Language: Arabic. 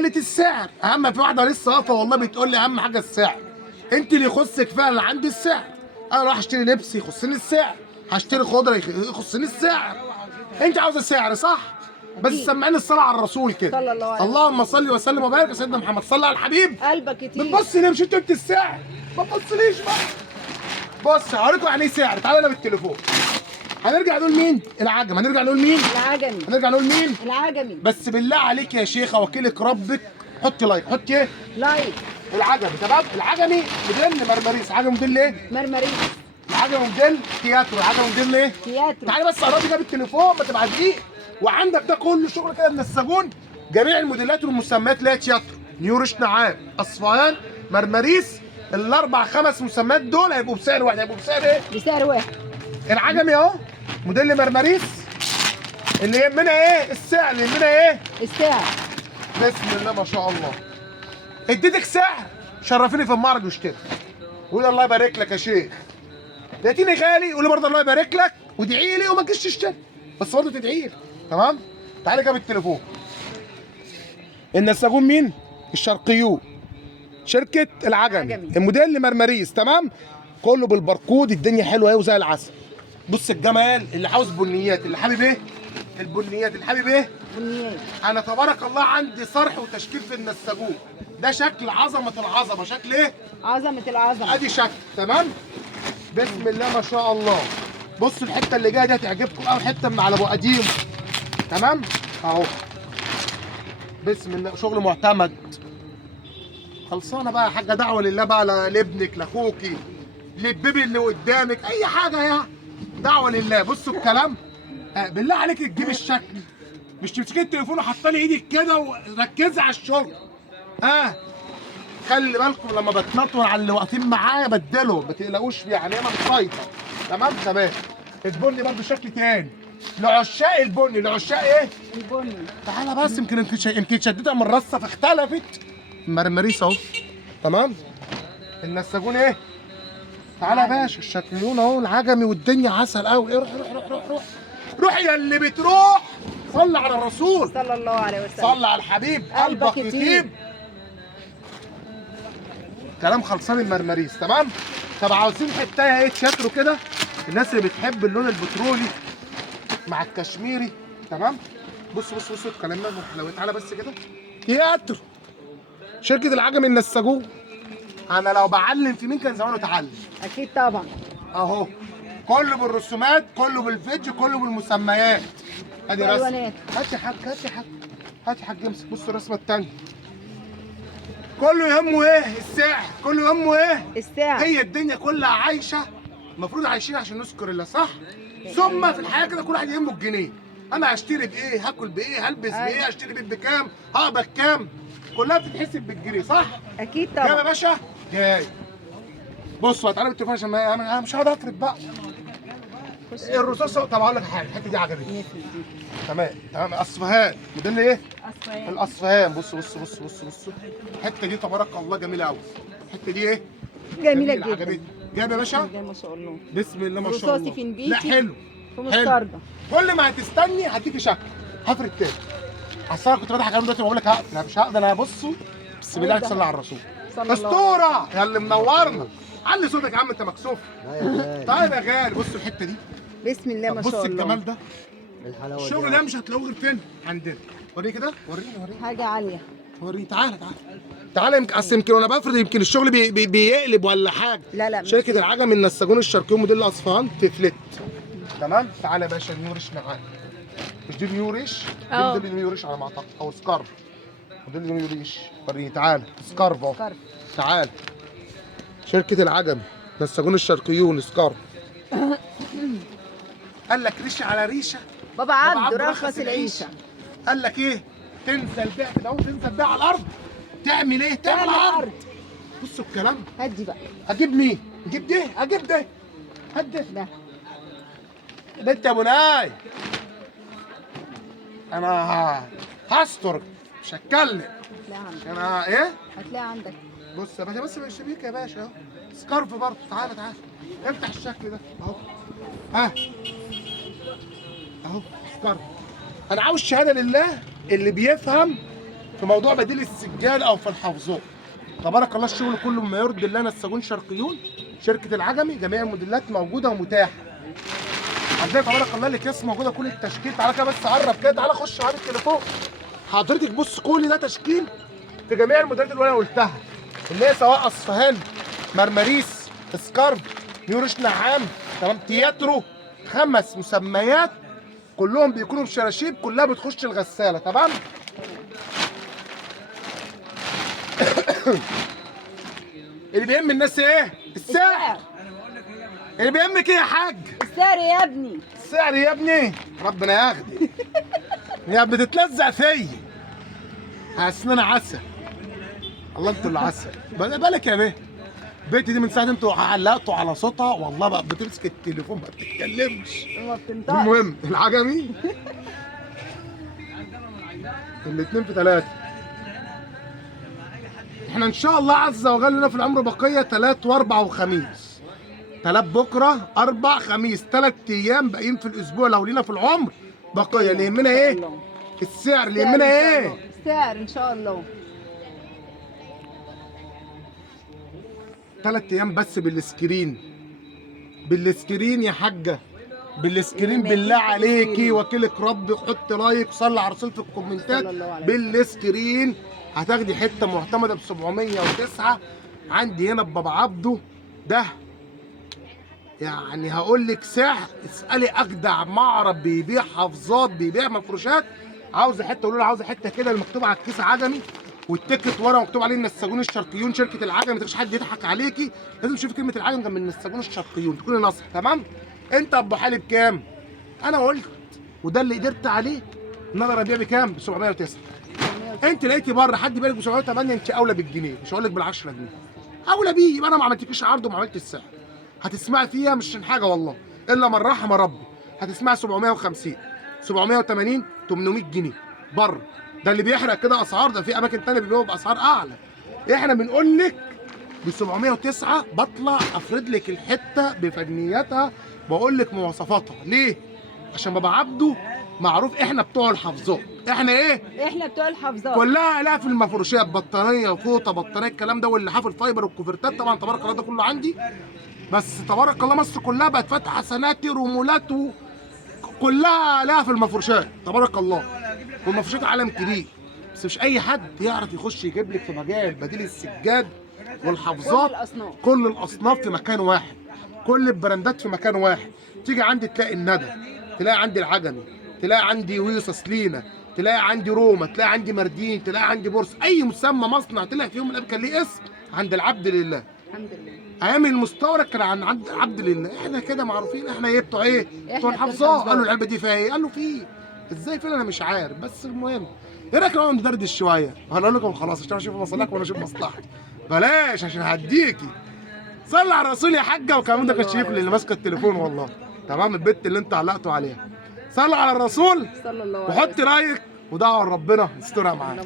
سالت السعر، اهم في واحده لسه واقفه والله بتقول لي اهم حاجه السعر. انت اللي يخصك فعلا عندي السعر. انا راح اشتري لبس يخصني السعر، هشتري خضره يخصني السعر. انت عاوزه السعر صح؟ بس سمعني الصلاه على الرسول كده. صلى الله عليه وسلم. اللهم صل وسلم وبارك على سيدنا محمد. صلى على الحبيب. قلبك كتير. بتبص ليه؟ مش انت السعر؟ ما تبصليش بقى. بص هوريكم يعني ايه سعر. تعالى انا بالتليفون. هنرجع نقول مين؟ العجم. هنرجع نقول مين؟ العجمي. هنرجع نقول مين؟ العجمي. بس بالله عليك يا شيخه وكيلك ربك حطي لايك. حطي ايه؟ لايك. العجمي تمام؟ العجمي موديل مرمريس. عجمي موديل ايه؟ مرمريس. العجمي موديل تياترو. العجمي موديل ايه؟ تياترو. تعالي بس قربي كده بالتليفون ما تبعتيش. وعندك ده كله شغل كده من السجون. جميع الموديلات والمسميات اللي هي تياترو، نيورش نعام، اصفهان، مرمريس. الاربع خمس مسميات دول هيبقوا بسعر واحد. هيبقوا بسعر ايه؟ بسعر واحد. العجمي اهو موديل مرمريس. اللي يهمنا ايه؟ السعر. اللي يهمنا ايه؟ السعر. بسم الله ما شاء الله. اديتك سعر شرفيني في المعرض واشتري. قول الله يبارك لك يا شيخ. لقيتيني غالي قول لي برضه الله يبارك لك وادعي لي وما تجيش تشتري. بس برضه تدعي لي تمام؟ تعالى جاب التليفون. النساجون مين؟ الشرقيون. شركة العجمي. الموديل مرمريس تمام؟ كله بالباركود. الدنيا حلوه اهي وزي العسل. بص الجمال. اللي عاوز بنيات، اللي حابب ايه؟ البنيات، اللي حابب ايه؟ بنيات. انا تبارك الله عندي صرح وتشكيل في النساجون. ده شكل عظمه العظمه. شكل ايه؟ عظمه العظمه. ادي شكل تمام؟ بسم الله ما شاء الله. بصوا الحته اللي جايه دي هتعجبكم قوي. حته من على ابو قديم تمام؟ اهو بسم الله. شغل معتمد. خلصانه بقى يا حاجه. دعوه لله بقى لابنك لاخوكي للبيبي اللي قدامك اي حاجه يا دعوه لله. بصوا الكلام. بالله عليك تجيب الشكل. مش تمسكي التليفون وحاطه لي ايدك كده وركزي على الشغل. خلي بالكم لما بتنطر على اللي واقفين معايا بدله ما تقلقوش فيه. يعني انا مسيطر تمام. تمام. البني برضه شكل تاني لعشاق البني. لعشاق ايه؟ البني. تعالى بس يمكن شدتها من الرصه فاختلفت. مرمريس اهو تمام. النساجون ايه؟ تعالى يا باشا. الشكليون اهو العجمي والدنيا عسل قوي. روح روح روح روح روح روح يا اللي بتروح. صلي على الرسول. صلى الله عليه وسلم. صلي على الحبيب. قلبك يطيب. كلام خلصان المرمريس تمام. طب عاوزين حتايه ايه تشاترو كده. الناس اللي بتحب اللون البترولي مع الكشميري تمام. بص بص بص كلامنا حلويات. تعالى بس كده. تياترو. شركه العجمي النساجون. انا لو بعلم في مين كان زمانه اتعلم. اكيد طبعا. اهو كله بالرسومات، كله بالفيديو، كله بالمسميات. ادي رسمه. هات يا حاج. هات يا حاج. هات يا حاج امسك. بص الرسمه الثانيه. كله يهمه ايه؟ السعر. كله يهمه ايه؟ السعر. هي الدنيا كلها عايشه المفروض عايشين عشان نذكر الله صح؟ ثم في الحياه كده كل واحد يهمه الجنيه. انا هشتري بايه؟ هاكل بايه؟ هلبس بايه؟ هشتري بيت بكام؟ هقبض كام؟ كلها بتتحسب بالجنيه صح؟ اكيد طبعا. جاي يا باشا؟ جاي. بصوا هتعالى بالتليفون عشان انا مش هقعد افرد بقى. الرصاصه. طب هقول لك حاجه. الحته دي عجبتني. تمام تمام. اصفهان. موديل ايه؟ اصفهان. الاصفهان. بص بص بص بص بص. الحته دي تبارك الله جميله قوي. الحته دي ايه؟ جميله جدا. عجبتني. جايب يا باشا؟ جميله ما شاء الله. بسم الله ما شاء الله. رصاصي في نبيتي. لا حلو. في مستردة. كل ما هتستني هديكي شكل. هفرد تاني. اصل انا كنت بضحك عليهم دلوقتي بقول لك هقفل. انا مش هقدر. انا بصوا بسم الله صلى على الرسول. اسطوره يا اللي منورنا. علي صوتك يا عم انت مكسوف. طيب يا غالي. بصوا الحته دي. بسم الله ما شاء الله. بص الجمال ده. الحلاوه الشغل ده مش هتلاقوه غير فين؟ عندنا. وريني كده. وريني. حاجه عاليه. وريني. تعالى. تعالى يمكن اصل يمكن وانا بفرد يمكن الشغل بيقلب ولا حاجه. لا شركه العجمي النساجون الشرقيون موديل اصفهان تفلت تمام. تعالى يا باشا. نيورش معانا. مش دي نيورش؟ دي موديل نيورش على ما اعتقد او سكارف. موديل نيورش. وريني. تعالى. سكارف اهو. تعالى. شركه العجمي نساجون الشرقيون سكارف. قال لك ريشه على ريشه. بابا عبده رخص العيشه. قال لك ايه؟ تنزل بيها كده اهو. تنزل بيها على الارض. تعمل ايه؟ تعمل عرض. بصوا الكلام. هدي بقى. اجيب مين؟ اجيب ده. اجيب ده. هات ده. ده انت يا ابو ناي. انا هستر مش هتكلم. هتلاقيها عندك. انا ايه؟ هتلاقيها عندك. بص يا باشا. بس مش شبيك يا باشا اهو. سكارف برضه. تعالى. افتح الشكل ده اهو. اهو سكارف. انا عاوز شهاده لله اللي بيفهم في موضوع بديل السجاد او في الحافظات. تبارك الله الشغل كله مما يرضي الله. نساجون شرقيون شركه العجمي، جميع الموديلات موجوده ومتاحه. عندنا تبارك الله الاكياس موجوده كل التشكيل. تعالى كده بس قرب كده، تعالى خش على التليفون حضرتك. بص كل ده تشكيل في جميع الموديلات اللي انا قلتها، اللي هي سواء اصفهان، مرمريس، اسكارب، نيورش نعام، تمام، تياترو. 5 مسميات كلهم بيكونوا بشراشيب، كلها بتخش الغساله. تمام. اللي بيهم الناس ايه؟ السعر. اللي بيهمك ايه يا حاج؟ السعر يا ابني. السعر يا ابني، ربنا ياخدك. يا بتتلزق فيا، حاسس ان انا عسل. الله انتوا اللي عسل. بالك يا بيه، بنتي دي من ساعه انتوا علقتوا على صوتها والله بقى بتمسك التليفون ما بتتكلمش. ما بتنطقش. المهم العجمي الاثنين في 3. احنا ان شاء الله عز وجل لنا في العمر بقيه 3 و4 وخميس. 3 بكره 4 خميس، 3 ايام باقيين في الاسبوع لو لينا في العمر بقيه. اللي يهمنا ايه؟ السعر. اللي يهمنا ايه؟ السعر ان شاء الله. 3 ايام بس بالسكرين. بالسكرين يا حاجه، بالسكرين بالله عليكي وكيلك ربي. حط لايك وصلي على الرسول في الكومنتات. بالسكرين هتاخدي حته معتمده ب 709 عندي هنا ببابا عبده. ده يعني هقول لك سعر، اسالي اجدع معرض بيبيع حافظات، بيبيع مفروشات. عاوزه حته قولوا له عاوزه حته كده اللي مكتوب على الكيس عجمي، والتيكت ورا مكتوب عليه النساجون الشرقيون شركه العجمي. ما تخليش حد يضحك عليكي، لازم تشوفي كلمه العجمي جنب النساجون الشرقيون تكوني ناصحه. تمام. انت ابو حالي بكام؟ انا قلت وده اللي قدرت عليه ان انا ابيع بكام؟ ب 709. انت لقيتي بره حد بيقول لك ب 708، انت اولى بالجنيه، مش هقول لك بال 10 جنيه. اولى بيه. يبقى انا ما عملتلكيش عرض وما عملتش السعر. هتسمعي فيها مش عشان حاجه والله الا من رحم ربي. هتسمعي 750، 780، 800 جنيه بره. ده اللي بيحرق كده اسعار. ده في اماكن ثانيه بيبيعوا باسعار اعلى. احنا بنقول لك ب 709. بطلع افرد لك الحته بفنياتها، بقول لك مواصفاتها. ليه؟ عشان بابا عبده معروف احنا بتوع الحافظات. احنا ايه؟ احنا بتوع الحافظات. كلها لا في المفروشات، بطانيه وفوطه بطانيه الكلام ده، واللحاف الفايبر والكوفرتات. طبعا تبارك الله ده كله عندي. بس تبارك الله مصر كلها بقت فاتحه سناتر ومولات كلها لها في المفروشات. تبارك الله. والمفروشات عالم كبير، بس مش اي حد يعرف يخش يجيب لك في مجال بديل السجاد والحافظات. كل الاصناف في مكان واحد، كل البراندات في مكان واحد. تيجي عندي تلاقي الندى، تلاقي عندي العجمي، تلاقي عندي ويصص لينا، تلاقي عندي روما، تلاقي عندي مردين، تلاقي عندي بورس. اي مسمى مصنع تلاقي في يوم من الايام كان ليه اسم عند العبد لله. الحمد لله. ايام المستورد كان عن عبد لله. احنا كده معروفين. احنا ايه بتوع ايه؟ بتوع الحافظات. قالوا العلبه دي فيها ايه؟ قالوا فيه. ازاي فين انا مش عارف. بس المهم ايه رايك لو ندردش شويه؟ هنقول لكم خلاص عشان اشوف مصالحكم وانا اشوف مصلحتي. بلاش عشان هديكي. صلي على الرسول يا حاجه. وكمان ده الشيخ اللي ماسكه التليفون والله. تمام. البت اللي انتوا علقتوا عليها. صلي على الرسول صلى الله عليه وسلم. وحط رايك ودعوه لربنا يسترها معاك.